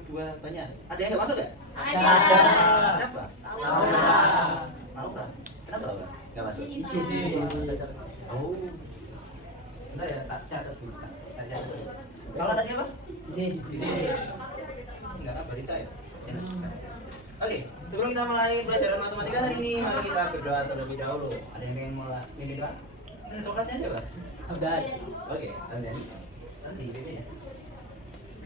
2 banyak. Ada yang nggak masuk nggak? Ada. Siapa? Laura. Kenapa Laura? Nggak masuk. Oh. Bentar ya, tak catat dulu. Tak catat dulu. Laura tadi apa? Di sini. Enggak apa Rita ya? Oke, sebelum kita mulai pelajaran matematika hari ini, mari kita berdoa terlebih dahulu. Ada yang pengen mulai ini doa? Kelasnya siapa? Udah. Oke, dan nanti ini ya.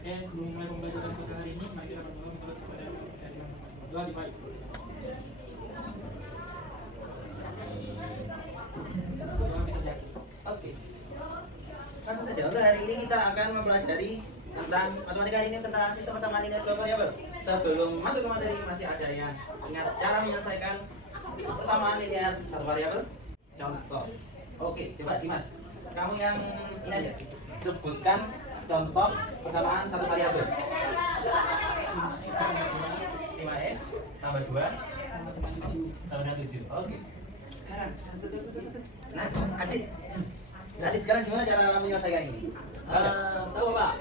Oke, sebelum mulai pembelajaran kita hari ini, mari kita berdoa menurut kepada Yang Maha Kuasa. Doa dibaik. Doa bisa jadi. Oke. Langsung saja. Untuk hari ini kita akan mempelajari tentang matematika hari ini tentang sistem persamaan linear dua variabel. Sebelum masuk ke materi masih ada yang ingat cara menyelesaikan persamaan linear satu variabel? Contoh. Oke, coba Dimas. Kamu yang ini aja. Sebutkan contoh persamaan satu variabel. 5s tambah 2 sama dengan 7. Oke. Sekarang nah, Adit sekarang gimana cara menyelesaikan ini? Tahu Pak?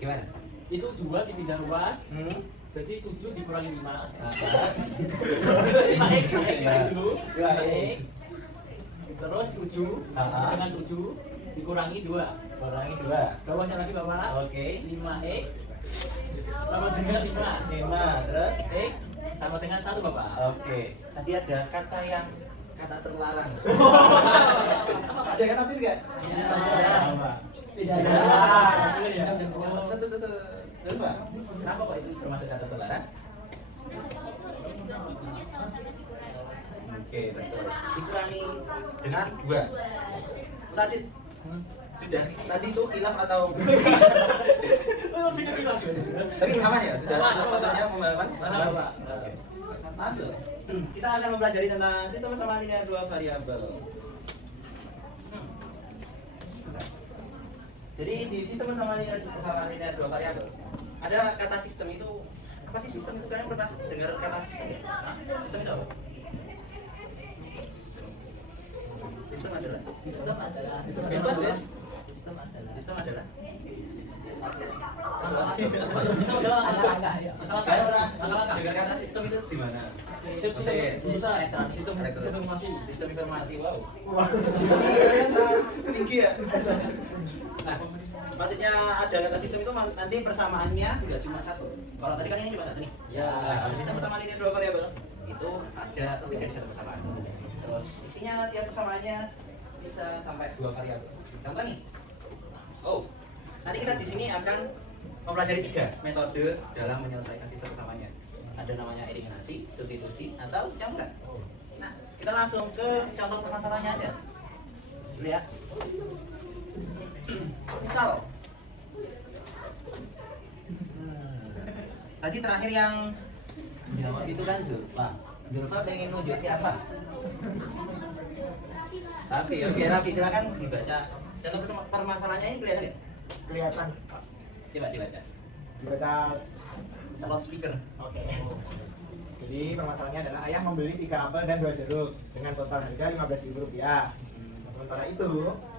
Gimana? Itu 2 dipindah luas. Jadi 7 dikurangi 5. 5x dulu. 2x. Terus 7 dengan 7 dikurangi 2. Kurangi 2. Bawahnya lagi Bapak. Oke. 5x sama dengan 5. Terus X sama dengan 1 Bapak. oke. Tadi ada kata yang kata terlarang. Ada kata itu enggak? Tidak ada. Coba. Kenapa kok itu termasuk kata terlarang? Oke, betul. Dikurangi dengan 2. Tadi sudah tadi itu khilaf atau tapi aman ya? Sudah maksudnya pemahaman? Pak. Oke. Masuk. Kita akan mempelajari tentang sistem persamaan linear dua variabel. Jadi di sistem persamaan linear dua variabel ada kata sistem itu apa sih sistem itu? Kalian pernah dengar kata sistem ya? Sistem itu apa? Sistem adalah bebas guys. Sistem adalah kalian pernah dengar kata sistem itu di mana? Sistem informasi. Wow. Tinggi ya. Nah, maksudnya ada kata sistem itu nanti persamaannya nggak cuma satu. Kalau tadi kan ini cuma satu nih. Ya. Nah, kalau sistem persamaan linear dua variabel itu ada lebih dari satu persamaan. Terus isinya tiap persamaannya bisa sampai 2 variabel. Contoh nih. Oh, nanti kita di sini akan mempelajari 3 metode dalam menyelesaikan sistem persamaannya. Ada namanya eliminasi, substitusi, atau campuran. Nah, kita langsung ke contoh permasalahannya aja. Lihat. Misal tadi terakhir yang jawab itu kan Zulfa. Zulfa pengen nunjuk siapa? Rafi, oke Rafi silakan dibaca. Contoh permasalahannya ini kelihatan ya? Kelihatan. Coba dibaca. Dibaca. Loudspeaker. Oke. Jadi permasalahannya adalah ayah membeli 3 apel dan 2 jeruk dengan total harga Rp15.000. Sementara itu,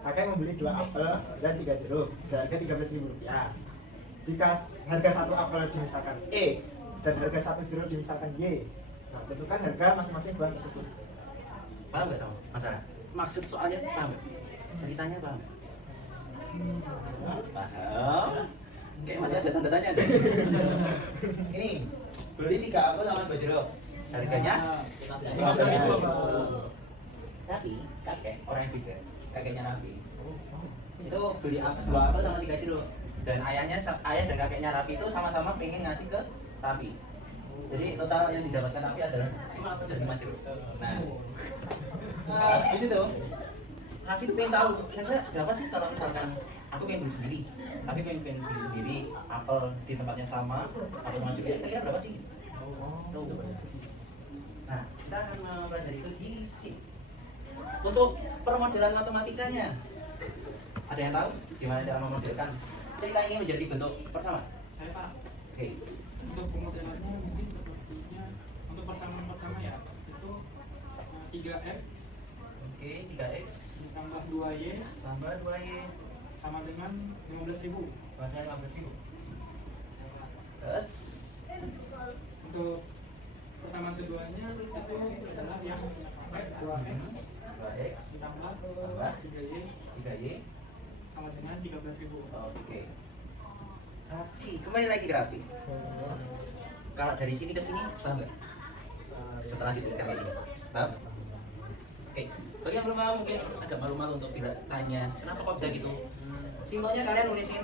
kakek membeli 2 apel dan 3 jeruk seharga Rp13.000. Jika harga 1 apel dimisalkan X dan harga 1 jeruk dimisalkan Y, nah tentukan harga masing-masing buah tersebut. Paham nggak sama masalah? Maksud soalnya paham nggak? Ceritanya paham nggak? Paham? Kayak masih ada tanda tanya deh. Ini beli 3 apel sama 2 jeruk. Harganya 15.000. Tapi kakek orang yang beda, kakeknya Raffi itu beli 2 apel sama 3 jeruk, dan ayah dan kakeknya Raffi itu sama-sama pengen ngasih ke Raffi. Jadi total yang didapatkan Raffi adalah 5 apel dan 5 jeruk. Nah, di situ Raffi tuh pengen tahu kira-kira berapa sih kalau misalkan aku pengen beli sendiri, tapi pengen beli sendiri apel di tempatnya sama, apel sama jeruk, kira-kira berapa sih? Tuh. Nah, kita akan mempelajari itu di sini. Untuk permodelan matematikanya, ada yang tahu gimana cara memodelkan cerita ini menjadi bentuk persamaan? Saya paham. Oke. Untuk pemodelannya mungkin sepertinya untuk persamaan pertama ya itu 3x Oke, 3x tambah 2y tambah 2y sama dengan 15.000. sama 15.000. Terus Untuk persamaan keduanya itu adalah yang 2x 2x ditambah tambah 3y 3y. sama dengan 13.000. Oke. Raffi, kembali lagi ke Raffi. Kalau dari sini ke sini, paham nggak? Setelah dituliskan kayak gini, paham? Oke. Bagi yang belum paham mungkin agak malu-malu untuk bila tanya, kenapa kok bisa gitu? Simpelnya kalian nulisin,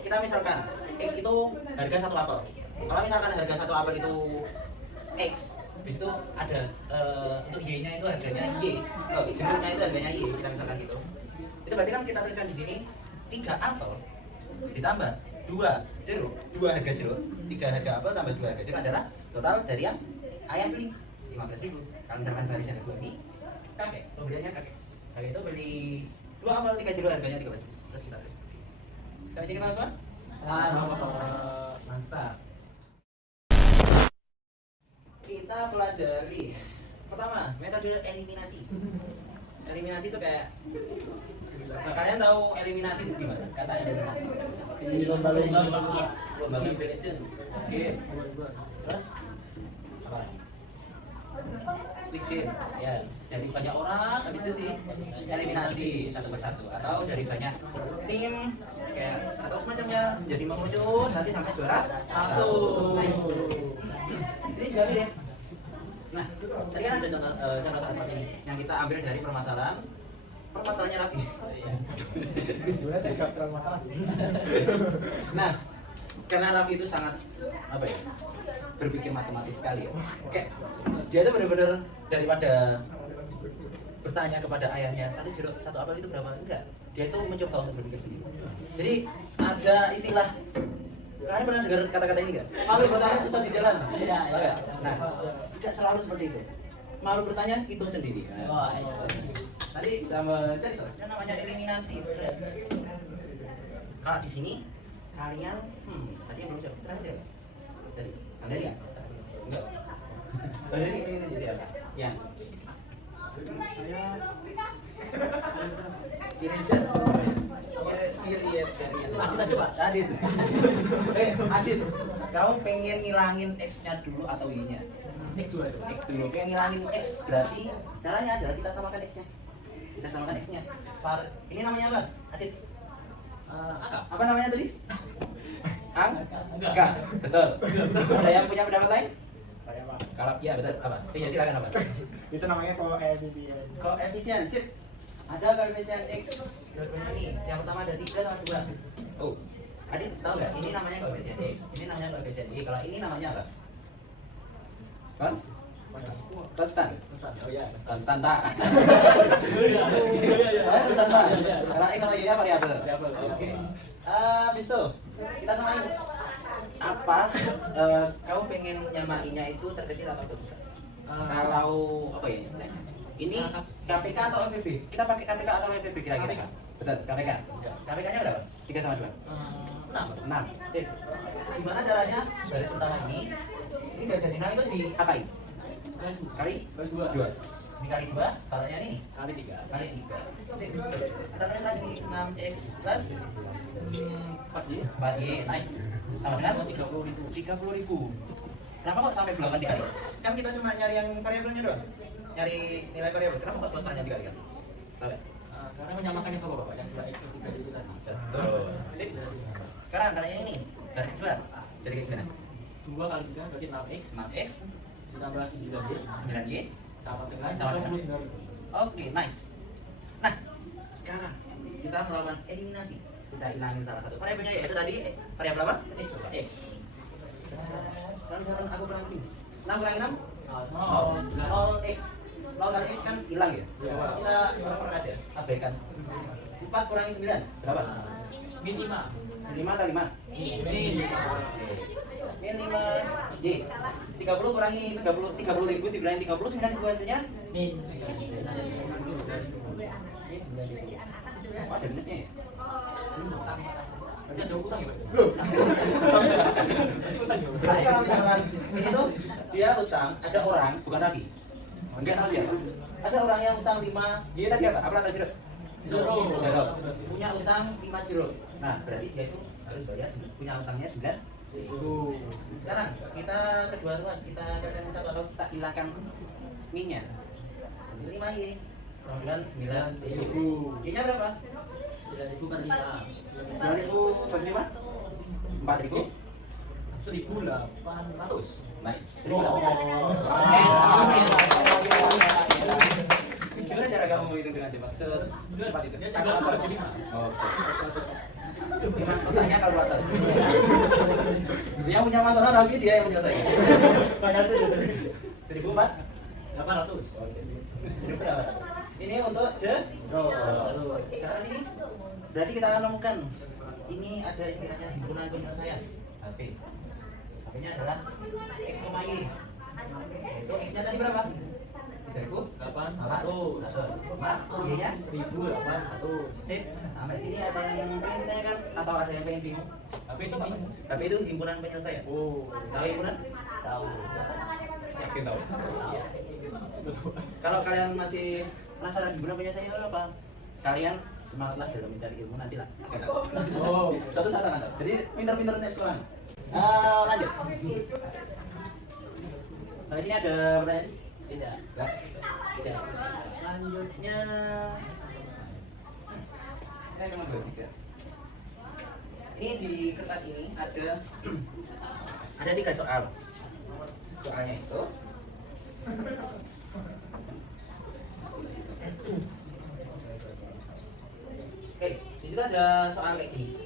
kita misalkan X itu harga satu apel. Kalau misalkan harga satu apel itu X, habis itu ada untuk Y-nya itu harganya Y, jeruknya itu harganya Y, kita misalkan gitu. Itu berarti kan kita tuliskan di sini 3 apel ditambah 2 jeruk, 2 harga jeruk, 3 harga apel tambah 2 harga jeruk adalah total dari yang ayah beli 15.000. Kalau misalkan barisan kedua ini kakek, pembeliannya kakek. Kakek itu beli 2 apel 3 jeruk harganya 13.000. Terus kita tulis. Sampai sini Mas? Mantap. Kita pelajari pertama metode eliminasi. Eliminasi itu kayak kalian tahu eliminasi itu gimana? Kata eliminasi. Lomba Mobile Legends. Oke. Terus apa lagi? Squid Game. Ya, dari banyak orang habis itu eliminasi satu persatu atau dari banyak tim kayak atau semacamnya jadi mengerucut nanti sampai juara satu. Ini juga deh. Nah, tadi kan ada contoh seperti ini yang kita ambil dari permasalahannya Raffi. Sebenarnya saya nggak terlalu masalah sih. Nah, karena Raffi itu sangat apa ya, berpikir matematis sekali ya. Kayak dia tuh benar-benar daripada bertanya kepada ayahnya satu apel itu berapa, enggak, dia itu mencoba untuk berpikir sendiri. Jadi ada istilah, kalian pernah dengar kata-kata ini nggak? Malu bertanya susah di jalan. Iya, iya. Nah, tidak selalu seperti itu. Malu bertanya hitung sendiri. Tadi sama cari soalnya namanya eliminasi. Kalau di sini kalian, tadi yang belum jawab, terakhir tadi, Anda ya? Enggak. Ini jadi apa? Ya. Adit aja, Pak. Adit. Adit, kamu pengen ngilangin X-nya dulu atau Y-nya? X dulu. X dulu. Pengen ngilangin X, berarti caranya adalah kita samakan X-nya. Kita samakan X-nya. Ini namanya apa? Adit. Apa namanya tadi? Enggak. Betul. Ada yang punya pendapat lain? Saya Pak. Kalau iya betul apa? Iya silakan apa? Itu namanya koefisien. Koefisien, sip. Ada koefisien X. Berapa ini? Yang pertama ada 3 sama 2. Oh. Adit tahu nggak? Ini namanya koefisien X. Ini namanya koefisien Y. Kalau ini namanya apa? Konstan. Oh iya. Konstanta. Iya. Konstanta. Kalau X sama Y-nya variabel. Variabel. Oke. Habis itu kita samain. Apa kamu pengen nyamainnya itu terkecil atau terbesar? Kalau apa ya istilahnya? Ini KPK atau FVB? Kita pakai KPK atau FVB kira-kira? Betul, KPK. KPK-nya berapa? 3 sama 2. 6. Sip. Gimana caranya? Dari pertama ini garis ini itu diapain? Kali 2. Ini kali 2, kalau yang ini Kali 3. kali 3. Sip. Kita tulis lagi 6x plus 4Y. 4y, nice. Sama dengan 30.000. 30.000. Kenapa kok sampai belakang dikali? Kan kita cuma nyari yang variabelnya doang. Nyari nilai variabel. Kenapa kok plus tanya dikali kan? Tahu nggak? Karena menyamakan yang bawah, Pak, yang 2x ke 3 itu tadi. Betul. Sip. Sekarang antaranya ini dari kedua. Dari ke 9. 2 kali 3 berarti 6x 6x ditambah 9y 9y. sama dengan Sama dengan 29.000. Oke, nice. Nah, sekarang kita melakukan eliminasi. Kita hilangin salah satu variabelnya yaitu tadi variabel apa? X, Pak. X. Kalau misalkan aku kurang 6 kurang 6 0. 0x 0 kali x kan hilang ya? Iya. Kita per aja, abaikan. 4 kurangi 9 berapa? Min 5. 5 atau 5? Min 5. Min 5 Y 30 kurangi 30.000 dikurangi 30 9.000 hasilnya? Min Apa ada minusnya ya? Berarti ada utang ya, Pak? Loh. Utang ya, Pak? Saya kalau misalkan ini tuh dia utang, ada orang, bukan Raffi. Enggak tahu siapa. Ada orang yang utang 5, dia tadi apa? Apa atau jeruk? Jeruk. Jeruk. Punya utang 5 jeruk. Nah, berarti dia itu harus bayar punya utangnya 9 Sekarang kita kedua ruas, kita katakan satu atau kita hilangkan minyak. 5 Y. Kemudian 9.000. Y-nya berapa? 9.000 per 5. 9.000 bagi 5? 4.000? 1.800. Nice. Oh. Gimana cara kamu menghitung dengan cepat? Secepat itu? Dia juga bagi 5. Oke. Gimana otaknya kalau atas? Yang punya masalah Raffi, dia yang menyelesaikan. Makasih. 1.400? 800. 1.000 berapa? Ini untuk sekarang sini berarti kita akan menemukan ini ada istilahnya himpunan penyelesaian HP. HP-nya adalah X, Y. Itu X-nya tadi berapa? 3.800. Y-nya 1.800. sip. Sampai sini ada yang pengen ditanyakan atau ada yang pengen bingung? Tapi ini bingung. HP itu himpunan penyelesaian. Oh, Tahu himpunan? tahu. Yakin tahu. Kalau kalian masih penasaran himpunan penyelesaian itu apa? Kalian semangatlah dalam mencari ilmu nanti lah. Oh, Suatu saat akan tahu. Jadi pintar-pintar di sekolah. Lanjut. Sampai sini ada pertanyaan? tidak. Enggak. Tidak. Lanjutnya. Saya memang berpikir. Ini di kertas ini ada 3 soal. Soalnya itu oke, di situ ada soal kayak gini.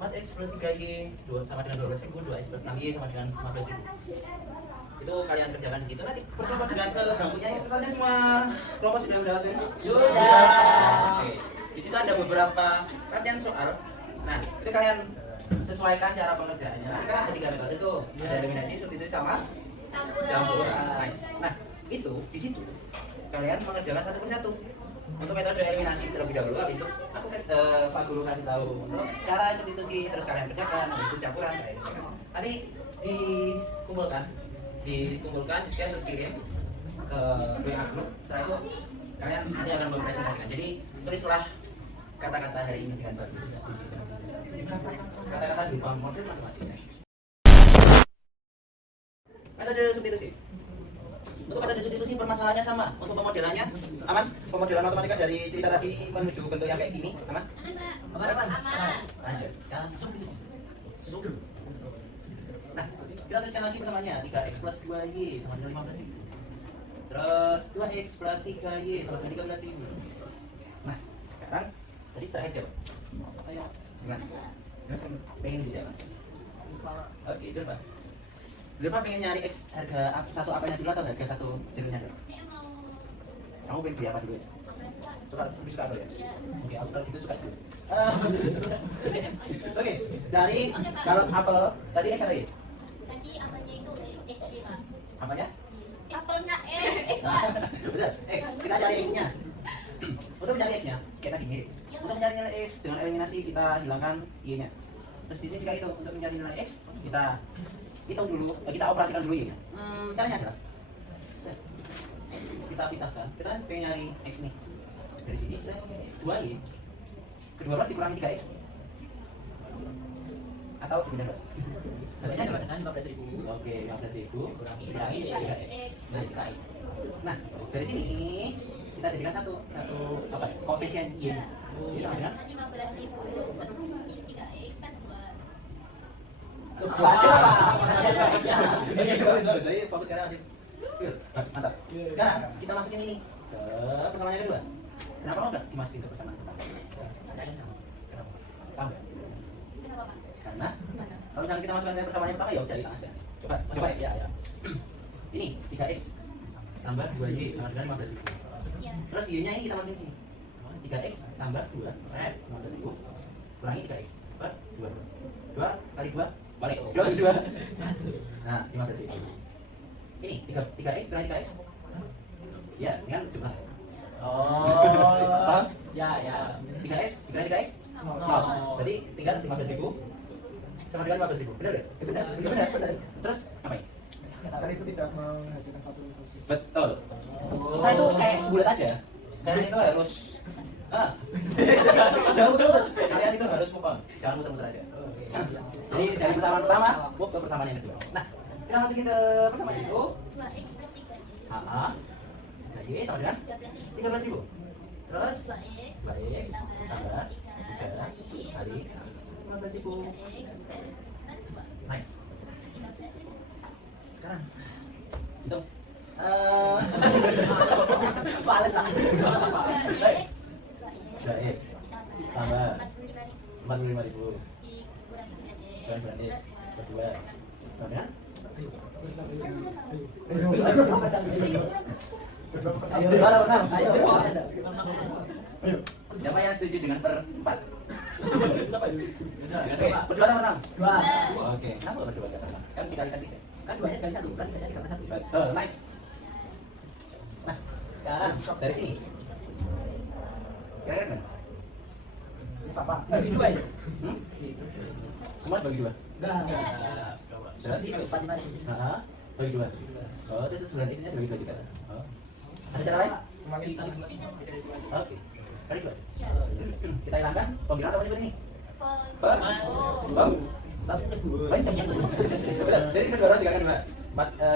4x plus 3y sama dengan 12.000, 2x plus 6y sama dengan 15.000. Itu kalian kerjakan di situ nanti berkelompok dengan sebangkunya. Kertasnya semua kelompok sudah mendapatkan? Sudah. Oke. Di situ ada beberapa rangkaian soal. Nah, itu kalian sesuaikan cara pengerjaannya. Nanti kan ada 3 metode itu. Ada eliminasi, substitusi sama campuran. Nice. Nah, itu di situ kalian mengerjakan satu persatu. Untuk metode eliminasi terlebih dahulu, habis itu aku Pak Guru kasih tahu untuk cara substitusi, terus kalian kerjakan, habis itu campuran. Nanti dikumpulkan, di scan terus kirim ke WA group. Setelah itu kalian nanti akan mempresentasikan. Jadi tulislah kata-kata hari ini dengan bagus. Kata-kata berupa model matematiknya. Metode substitusi. Untuk metode substitusi permasalahannya sama. Untuk pemodelannya aman. Pemodelan matematika dari cerita tadi menuju bentuk yang kayak gini aman. Aman. Lanjut. Sekarang substitusi. Nah, kita tuliskan lagi persamanya. 3x plus 2y sama dengan 15.000. Terus 2x plus 3y sama dengan 13.000. Nah, sekarang tadi terakhir jawab. Saya Gimana? Pengen dijawab? Oke, coba. Zilpa pengen nyari X harga satu apanya dulu atau harga satu jeruknya dulu? Kamu pengen beli apa dulu? Suka, lebih suka apa ya? Oke, aku kalau gitu suka dulu. Oke, dari kalau apel tadi X apa ya? Tadi apanya itu X ya. Apanya? Apelnya X. Betul, X. Kita cari X-nya. Untuk mencari X-nya, kayak tadi mirip. Untuk mencari nilai X dengan eliminasi kita hilangkan Y-nya. Terus di sini juga itu untuk mencari nilai X kita hitung dulu, kita operasikan dulu Y-nya. Caranya adalah kita pisahkan. Kita kan pengen nyari X nih. Dari sini 2Y. Kedua belas dikurangi 3X. Atau gimana, Mas? Hasilnya gimana? kan 15.000. Oke, 15.000 Kurangi kurangi 3X. Nah, dari sini kita jadikan satu apa? Koefisien Y. Ini sama dengan 15.000 per 3x kan 2. bagus. Jadi fokus sekarang masih. Mantap. Sekarang kita masukin ini ke persamaannya kedua. Kenapa mau nggak dimasukin ke persamaan pertama? Ada yang sama. Kenapa? Tahu nggak? Kenapa, Pak? Karena kalau misalnya kita masukkan ke persamaan yang pertama ya udah hilang aja. Coba ya. Ini 3x tambah 2y sama dengan 15.000. Iya. Terus y-nya ini kita masukin sini. 3x tambah 2 15.000 kurangi 3x per 2 kali 2 balik 2 kali 2 nah 15.000 ini 3x kurangi 3x ya dengan jumlah paham? Ya. 3x kurangi 3x berarti tinggal 15.000 sama dengan 15.000 benar ya? Benar terus ngapain? Tadi itu tidak menghasilkan satu solusi. Betul kita itu kayak bulat aja karena itu harus jangan muter-muter kalian itu harus move on jangan muter-muter aja jadi dari persamaan pertama move ke Nah, kita masukin ke persamaan itu. 2x plus 3 AA jadi sama dengan 13.000. Terus 2x 2x tambah 3 3 kali 15.000. Nice. Sekarang hitung. Males lah. 2x tambah 45.000 kurang 9x berdua sama dengan ayo berapa menang? Ayo. Siapa yang setuju dengan per 4? Oke, berdua atau menang? Dua. Oke, kenapa berdua enggak menang? Kan dikalikan 3. Kan duanya sekali satu, kan tiganya dikali satu. Betul, nice. Nah, sekarang dari sini. Kira-kira gimana? Siapa? Bagi dua itu. Hmm? Semua bagi dua. Nah. Berarti Empat lima. Nah, bagi dua. Oh, itu 9x-nya bagi dua juga. Oh. Ada cara lain? Semakin Oke. Kali dua. Kita hilangkan pembilang apa ini? Banyak. Jadi kedua orang juga kan dua.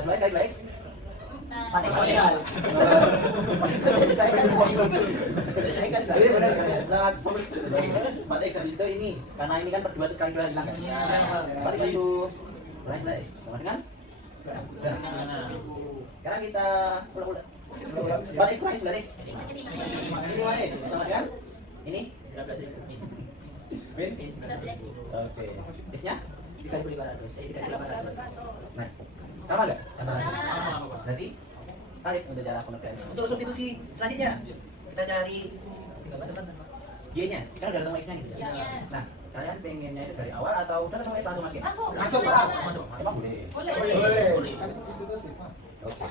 2x kali 2x. 4x sama dengan. Jadi benar kan? Sangat fokus. 4x habis itu ini. Karena ini kan per 2 terus kali 2 hilangkan. Balik lagi itu. 2x sama dengan? Sekarang kita ulang-ulang. 4x kurang 9x. Ini 2x sama dengan? Ini? 19.000. Win? 19.000. Oke. X-nya? 3.500. 3.800. Nice. Sama nggak? Sama. Berarti tarik untuk cara pemecahan. Untuk substitusi selanjutnya kita cari y-nya. Kan udah ketemu x-nya gitu ya. Iya. Nah, kalian pengennya itu dari awal atau udah ketemu x langsung masukin? Langsung, Pak. Emang boleh. Boleh. Kan itu substitusi, Pak. Oke.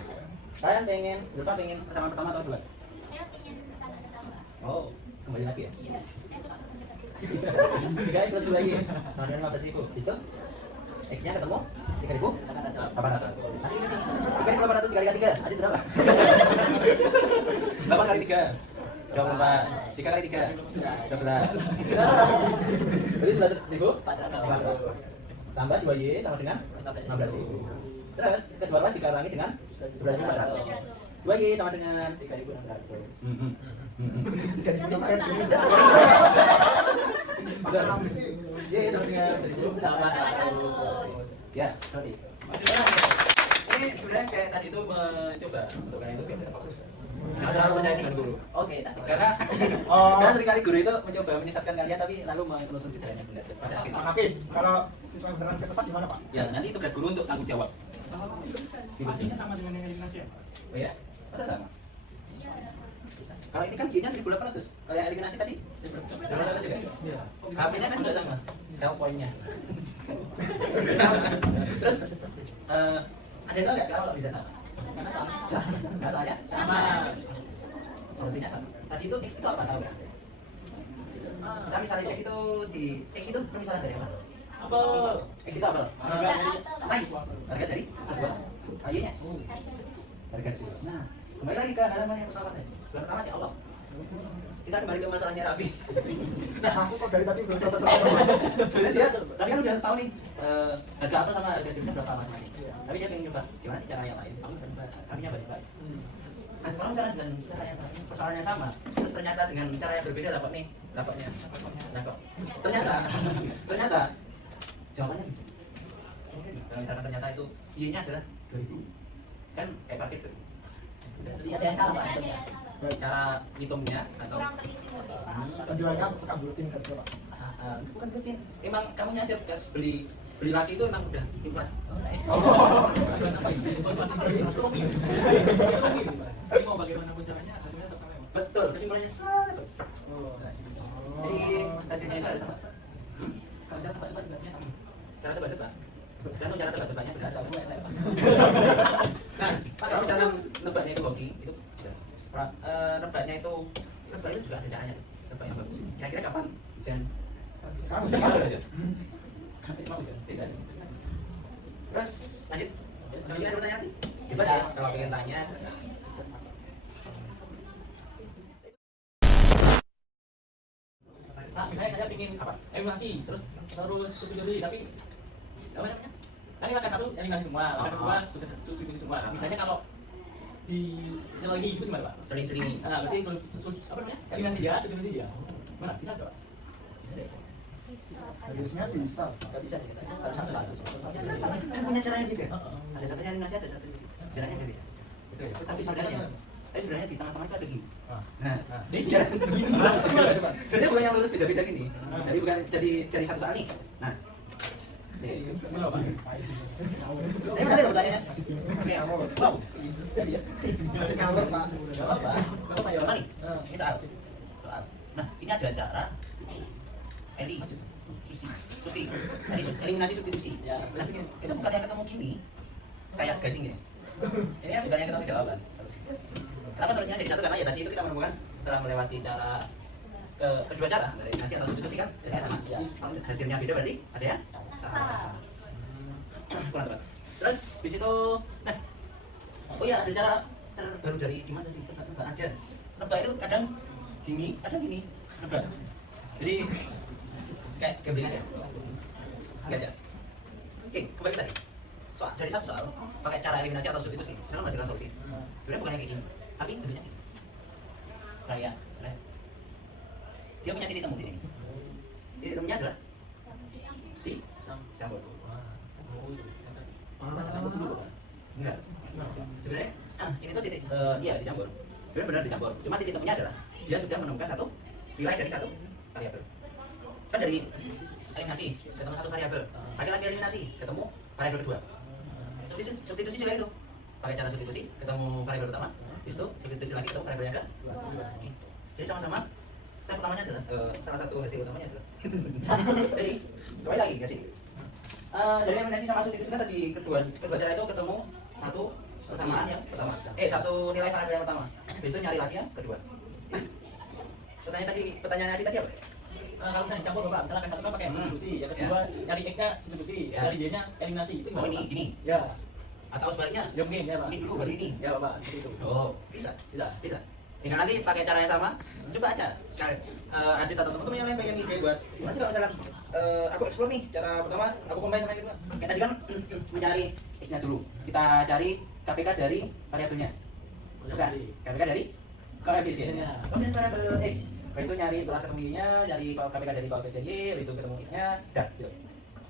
Kalian pengen, lupa pengen persamaan pertama atau kedua? Saya ingin sama tambah. Oh, kembali lagi ya. Iya, saya suka mendekat. Guys, plus 2 y. Sama dengan 15.000. Bisa? X-nya ketemu 3.000? 800. Masih ini sih. 3.800 dikali 3. Ada berapa? 8 kali 3. 24. 3 kali 3. 11. Berarti 11.400. Tambah 2y sama dengan 15.000. Terus kedua pas dikurangi dengan 12.400. 2y sama dengan 3.600. Y sama dengan 1.800. ya, sorry. Ini sebenarnya kayak tadi itu mencoba untuk kalian itu beda. Jangan terlalu percaya dengan guru. Oke, tak salah. Karena Oh. karena seringkali guru itu mencoba menyesatkan kalian tapi lalu menuntun ke jalan yang benar. Pada Pak akhirnya. Hafiz, kalau siswa yang beneran kesesat gimana, Pak? Ya, nanti tugas guru untuk tanggung jawab. Pastinya sama dengan yang eliminasi ya? Oh ya? Masa sama? Kalau ini kan Y-nya 1.800. Kalau yang eliminasi tadi 1.800 juga. Iya. HP-nya kan juga sama. L poinnya. Terus ada yang tahu nggak kenapa bisa sama? Karena sama. Nggak tahu ya? Sama. Solusinya sama. Tadi itu X itu apa tahu nggak? Nah, misalnya X itu di X itu pemisahan dari apa? Apa? X itu apa? Harga. Nice. Harga dari sebuah kayunya. Harga dari. Nah, kembali lagi ke halaman yang pertama tadi. Yang pertama sih Allah. Kita kembali ke masalahnya Rabi. Nah, aku kok dari tadi belum selesai. Sebenarnya dia, tapi kan udah tahu nih harga apa sama harga juta berapa masing-masing. Tapi dia pengen nyoba gimana sih cara yang lain. Kami nyoba juga. Nah, kalau misalnya dengan cara yang sama, persoalan yang sama, terus ternyata dengan cara yang berbeda dapat nih, dapatnya. Nah kok, ternyata jawabannya dalam misalkan ternyata itu y-nya adalah 2000. Kan kayak parkir tuh. Ada yang salah, Pak. Cara ngitungnya atau Kurang teliti. Penjualnya suka bulutin kerja, Pak. bukan rutin. Emang kamu aja bekas beli lagi itu emang udah inflasi. Tapi mau bagaimanapun caranya hasilnya tetap sama. Betul, kesimpulannya sangat bagus. Jadi hasilnya itu ada sama. Kalau cara tebak-tebak jelasnya sama. Cara tebak-tebak. Tergantung cara tebak-tebaknya benar atau enggak. Nah, kalau misalnya nebaknya itu hoki, itu nebaknya itu juga ada caranya. Nebak yang bagus. Kira-kira kapan hujan? Sekarang Hujan hujan. aja. Kapan cuma hujan? Tidak. Terus lanjut. Masih ada pertanyaan lagi? Bebas ya, kalau pengen tanya. Nah, misalnya saya ingin Apa? emulasi, terus subsidiary, tapi apa namanya? Kan ini langkah 1 eliminasi semua, langkah 2 substitusi semua. Misalnya kalau di selagi itu gimana Pak? Sering-sering. Nah, berarti apa namanya? Eliminasi dia, substitusi dia. Gimana? Bisa nggak Pak? Harusnya bisa. Nggak bisa, harus satu. Kan punya cara yang beda. Ada satunya animasi, ada satu jalannya berbeda. Betul ya? Tapi sebenarnya di tengah-tengah itu ada gini. Ah. Nah, ini jalan begini. Sebenarnya bukan yang lulus beda-beda gini. Jadi bukan dari satu soal nih. Nah, Gimana Pak? ini ada pertanyaannya. Oke, wow. Ngawur Pak. Gak apa-apa. Gak apa-apa ya? Contoh nih, Ah. ini soal. Nah, ini ada cara eliminasi substitusi. Ya. Nah, itu bukan yang ketemu gini, kayak gasing gini. Ini kan bukan yang ketemu jawaban. Kenapa solusinya jadi satu? Karena ya tadi itu kita menemukan setelah melewati cara kedua cara dari eliminasi atau substitusi kan biasanya sama. Ya. Hasilnya beda berarti ada yang salah. Kurang tepat. Terus di situ, nah, oh ya ada cara terbaru dari gimana tadi? Tebak aja. Nebak itu kadang gini, kadang gini. Nebak. Jadi kayak gambling aja. Enggak aja. Oke, kembali tadi. Soal dari satu soal pakai cara eliminasi atau substitusi. Sekarang masih solusi. Sebenarnya bukan yang kayak gini, tapi bentuknya gini. Kayak sebenarnya dia punya titik temu di sini. Titik temunya adalah di campur. Enggak. Sebenarnya ini tuh titik iya dicampur. Sebenarnya benar dicampur. Cuma titik temunya adalah dia sudah menemukan satu nilai dari satu variabel. Kan dari eliminasi ketemu satu variabel, pakai lagi eliminasi ketemu variabel kedua. Substitusi juga itu, pakai cara substitusi ketemu variabel pertama, habis itu substitusi lagi ketemu variabel yang kedua. Jadi sama-sama step pertamanya adalah salah satu hasil utamanya adalah jadi kembali lagi kasih dari eliminasi sama substitusi kan tadi kedua cara itu ketemu satu persamaan yang pertama, satu nilai variabel yang pertama, habis itu nyari lagi yang kedua. Pertanyaan tadi apa? Kalau misalnya dicampur Bapak, misalnya kan satu pakai substitusi, yang kedua nyari X-nya substitusi, Ya. nyari D-nya eliminasi, itu Oh gimana Pak? ini, Ya, atau sebaliknya? ya mungkin ya Pak. Ini dulu baru ini. Ya Bapak, seperti itu. Oh bisa. Bisa. Hingga nanti pakai cara yang sama, coba aja. Adit atau teman-teman yang lain pengen ide buat gimana sih kalau misalkan aku explore nih cara pertama, aku combine sama yang kedua. Kayak tadi kan mencari X-nya dulu. Kita cari KPK dari variabelnya. Bukan, KPK dari koefisiennya. Koefisien variabel X. Lalu itu nyari setelah ketemu Y-nya, nyari KPK dari koefisien Y, lalu itu ketemu X-nya, dah. Gitu.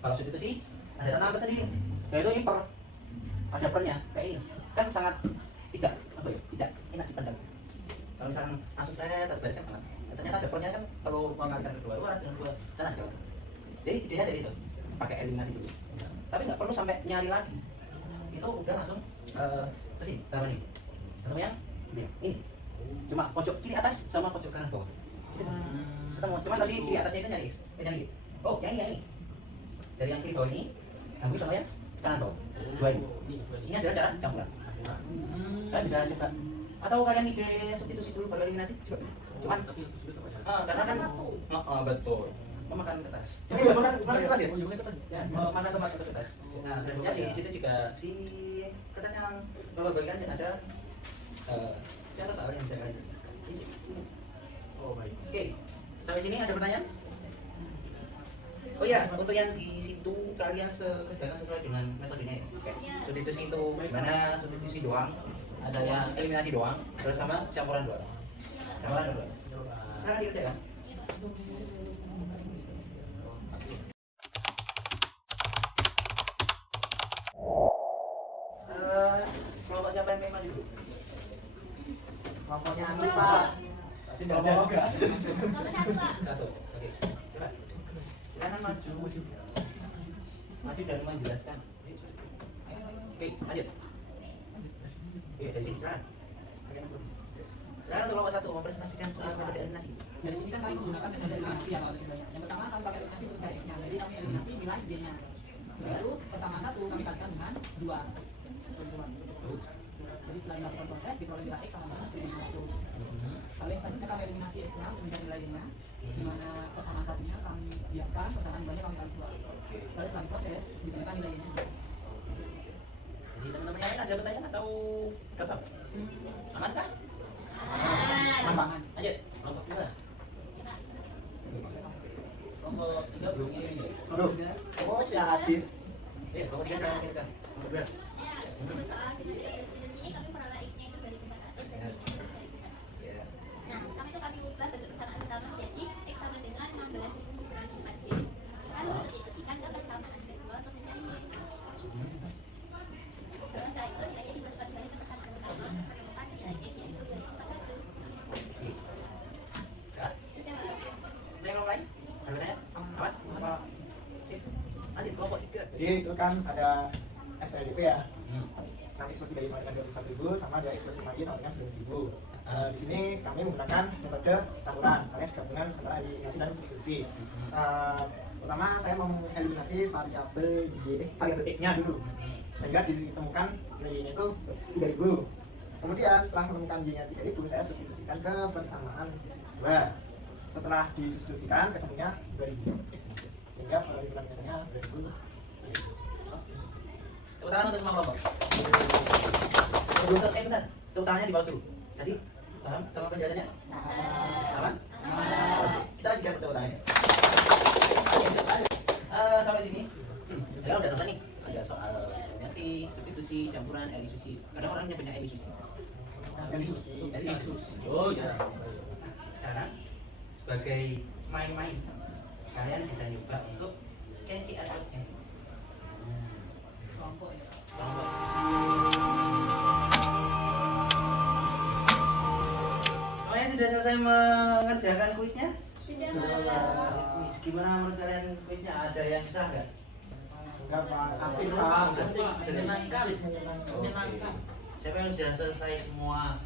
Kalau substitusi ada tantangan tersendiri. Yaitu ini ada pernya kayak ini. Kan sangat tidak enak dipandang. Kalau misalkan langsung saya terbariskan banget. Ternyata ada pernya kan kalau mengangkat kedua luar dengan dua tanah segala. Jadi idenya dari itu, pakai eliminasi dulu. Tapi nggak perlu sampai nyari lagi. Itu udah langsung ke sini, taruh ini. Ketemu yang ini. Cuma pojok kiri atas sama pojok kanan bawah. Ketemu. Cuma tadi kiri atasnya itu nyari X, nyari Y. Oh, yang ini. Dari yang kiri bawah ini sambung sama yang kanan bawah. Dua ini. Ini adalah cara campuran. Kalian bisa coba. Atau kalian ide substitusi dulu baru eliminasi juga. Cuman karena kan betul. Memakan kertas. Makan kertas ya? Ya, makan tempat kertas. Nah, selanjutnya di situ juga di kertas yang bapak bagikan ada contoh soal yang bisa kalian isi. Oh baik. Oke, sampai sini ada pertanyaan? Oh ya, untuk yang di situ kalian kerjakan sesuai dengan metodenya ya. Oke. Substitusi itu gimana? Substitusi doang, ada yang eliminasi doang, terus sama campuran doang. Campuran doang. Sekarang dikerjakan. Kelompok siapa yang pengen maju dulu? Kelompoknya Andi Pak. Tidak ada juga. Nomor satu Pak. Satu. Oke. Coba. Silakan maju. Maju dan menjelaskan. Oke, lanjut. Oke, dari sini silakan. Silakan untuk kelompok satu mempresentasikan soal metode eliminasi. Dari sini kan kami menggunakan metode eliminasi ya kalau gitu. Yang pertama kami pakai eliminasi untuk cari X-nya. Jadi kami eliminasi nilai D-nya. Lalu persamaan satu kami kalikan dengan 2. Jadi setelah dilakukan proses diperoleh nilai X sama dengan 1100. Lalu yang selanjutnya kami eliminasi X-nya untuk mencari nilai D-nya. Di mana persamaan satunya kami biarkan, persamaan 2-nya kami kali 2. Lalu setelah diproses diberikan nilai D-nya. Jadi teman-teman yang lain ada pertanyaan atau gampang? Aman kah? Aman. Lanjut. Kelompok dua. Kelompok tiga belum ini. Aduh, oh si Adit. Iya, kelompok 3 sekarang kita. Nomor 2. Ya, untuk soal kita tidak di sini kami menolak X-nya itu dari 500 dan Y-nya itu dari 400. Ya. Nah, pertama itu kami ubah bentuk persamaan utama jadi X sama dengan 16.000 kurangi 4B. Lalu substitusikan ke persamaan kedua untuk mencari Y. Terus setelah itu nilainya dimasukkan kembali ke persamaan utama, menemukan nilai Y-nya itu 2400. Oke. Ya. Sudah Pak? Ada yang lain? Ada pertanyaan? Aman? Apa? Sip. Lanjut kelompok 3. Jadi itu kan ada SPLDV ya. Hmm. 6 X plus 3 sama dengan 21.000 sama 2 X plus 5Y sama dengan 11.000. Di sini kami menggunakan metode campuran alias gabungan antara eliminasi dan substitusi. Pertama saya mengeliminasi variabel X-nya dulu sehingga ditemukan nilainya itu 3.000. Kemudian setelah menemukan Y-nya 3.000 saya substitusikan ke persamaan 2. Setelah disubstitusikan ketemunya 2.000 X-nya. Sehingga perhitungan biasanya 2.000. Tepuk tangan untuk semua kelompok. Bentar. Tepuk tangannya di bawah dulu. Tadi paham sama penjelasannya? Aman? Oke. Kita lanjutkan tepuk tangannya. Sampai sini. Ya udah selesai nih. Ada soal eliminasi, substitusi, campuran, elisusi. Kadang orang nyebutnya elisusi. Elisusi. Oh ya. Sekarang sebagai main-main, kalian bisa nyoba untuk scan QR code-nya. Kelompok ya. Semuanya sudah selesai mengerjakan kuisnya? Sudah Kuis, gimana menurut kalian kuisnya? Ada yang susah nggak? Enggak Pak. Asik, Pak. Menyenangkan. Oke. Menyenangkan. Siapa yang sudah selesai semua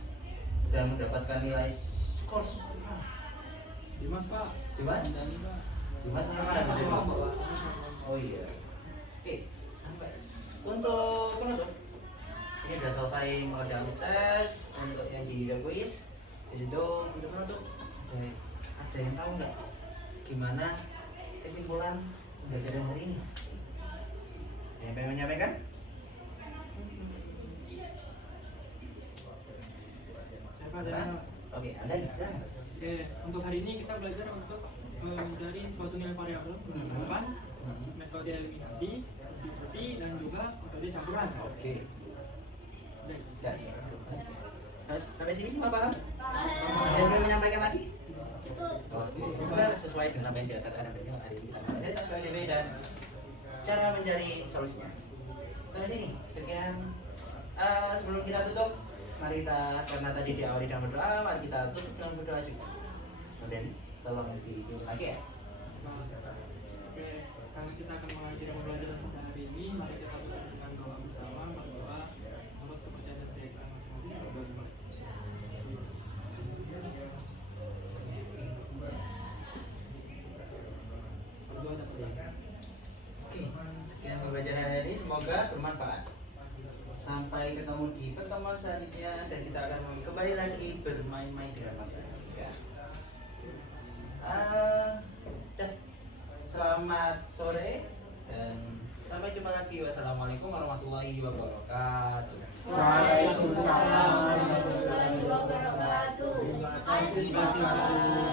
dan mendapatkan nilai skor sempurna? Dimas, Pak. Dimas? Dan ini Pak. Dimas sama Satu kelompok Pak. Oh iya. Oke, sampai untuk penutup. Ini sudah selesai mengerjakan tes untuk yang di quiz. Di situ untuk penutup ada yang tahu nggak gimana kesimpulan pembelajaran hari ini? Yang pengen menyampaikan? Saya Pak, dari Pak. Oke, Anda silakan. Oke, untuk hari ini kita belajar untuk mencari suatu nilai variabel menggunakan metode eliminasi, substitusi, dan juga metode campuran. Oke. Baik. Ya. Sampai sini semua paham? Ada yang mau menyampaikan lagi? cukup. Oke. Semoga sesuai dengan apa yang dikatakan hari ini kita belajar PDB dan cara mencari solusinya. Sampai sini. Sekian. Sebelum kita tutup, mari kita karena tadi diawali dengan berdoa, mari kita tutup dengan berdoa juga. Kemudian tolong diulang lagi ya. Oke, karena kita akan mengakhiri pembelajaran pada hari ini, mari kita tutup dengan doa bersama, berdoa menurut kepercayaan dan keyakinan masing-masing. Berdoa dan berdoa. Oke, sekian pembelajaran hari ini, semoga bermanfaat. Sampai ketemu di pertemuan selanjutnya dan kita akan kembali lagi bermain-main dengan matematika. Dan selamat sore dan sampai jumpa lagi. Wassalamualaikum warahmatullahi wabarakatuh. Waalaikumsalam warahmatullahi wabarakatuh. Terima kasih Bapak.